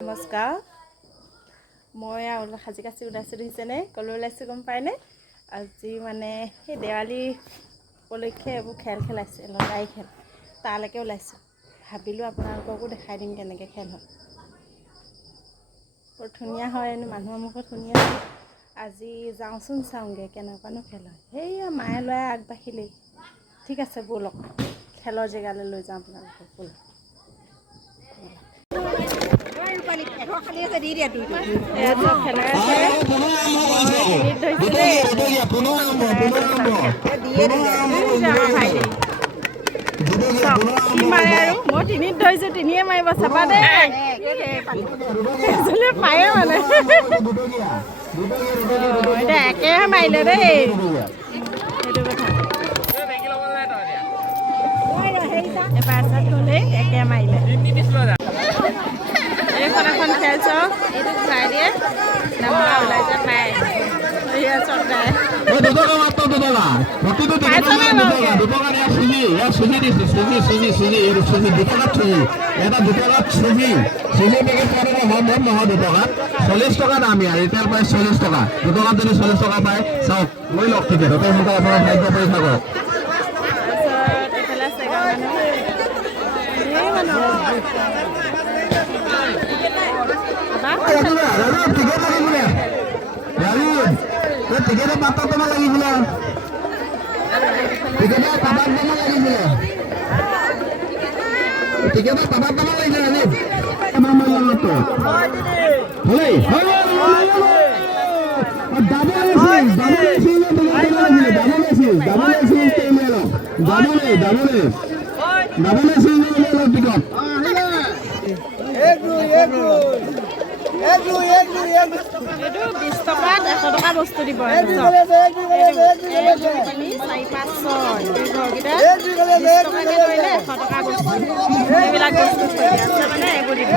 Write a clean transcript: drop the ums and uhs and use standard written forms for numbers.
নমস্কাৰ মই সাজি কাচি ওলাইছোঁ দেখিছেনে ক'লৈ ওলাইছোঁ গম পায়নে আজি মানে সেই দেৱালী উপলক্ষে এইবোৰ খেল খেলাইছে লৰাই খেল তালৈকে ওলাইছোঁ ভাবিলোঁ আপোনালোককো দেখাই দিম কেনেকৈ খেল হয় বৰ ধুনীয়া হয় মানুহৰ মুখত শুনি আছোঁ আজি যাওঁচোন চাওঁগৈ কেনেকুৱানো খেল হয় সেইয়া মায়ে ল'ৰাই আগবাঢ়িলেই ঠিক আছে ব'লক খেলৰ জেগালৈ লৈ যাওঁ আপোনালোকক ব'লক মই তিনিত ধৰিছোঁ তিনিয়ে মাৰিব চাবা দেই পায়ে মানে এতিয়া একেহে মাৰিলে দেই সেইটো কথা এবাৰ হ'লেই একে মাৰিলে এইখন এখন খেল চাওক এইটো ঘূৰাই দিয়ে নাম্বাৰ ওলাই যে পায় $40 দাম ইয়াৰ এতিয়াৰ প্ৰায় $40 2 টকাত যদি $40 পায় চাওক লৈ লওক টিকেট আপোনাৰ ভাগ্য পৰীক্ষা কৰক টিকেটৰ পাত্তা তোমাৰ লাগিছিলে টিকেটৰ পাবাৰ দাম লাগিছিলে টিকেটৰ পাবাৰ দাম লাগিছিলে আমাৰ মালটো হলে এইটো 20 টকাত 100 টকা বস্তু দিব 4, 5, 6 ঘৰকেইটা 20 টকাকৈ ধৰিলে 100 টকা বস্তু এইবিলাক বস্তু থৈ দিয়া আছে মানে এইবোৰ দিব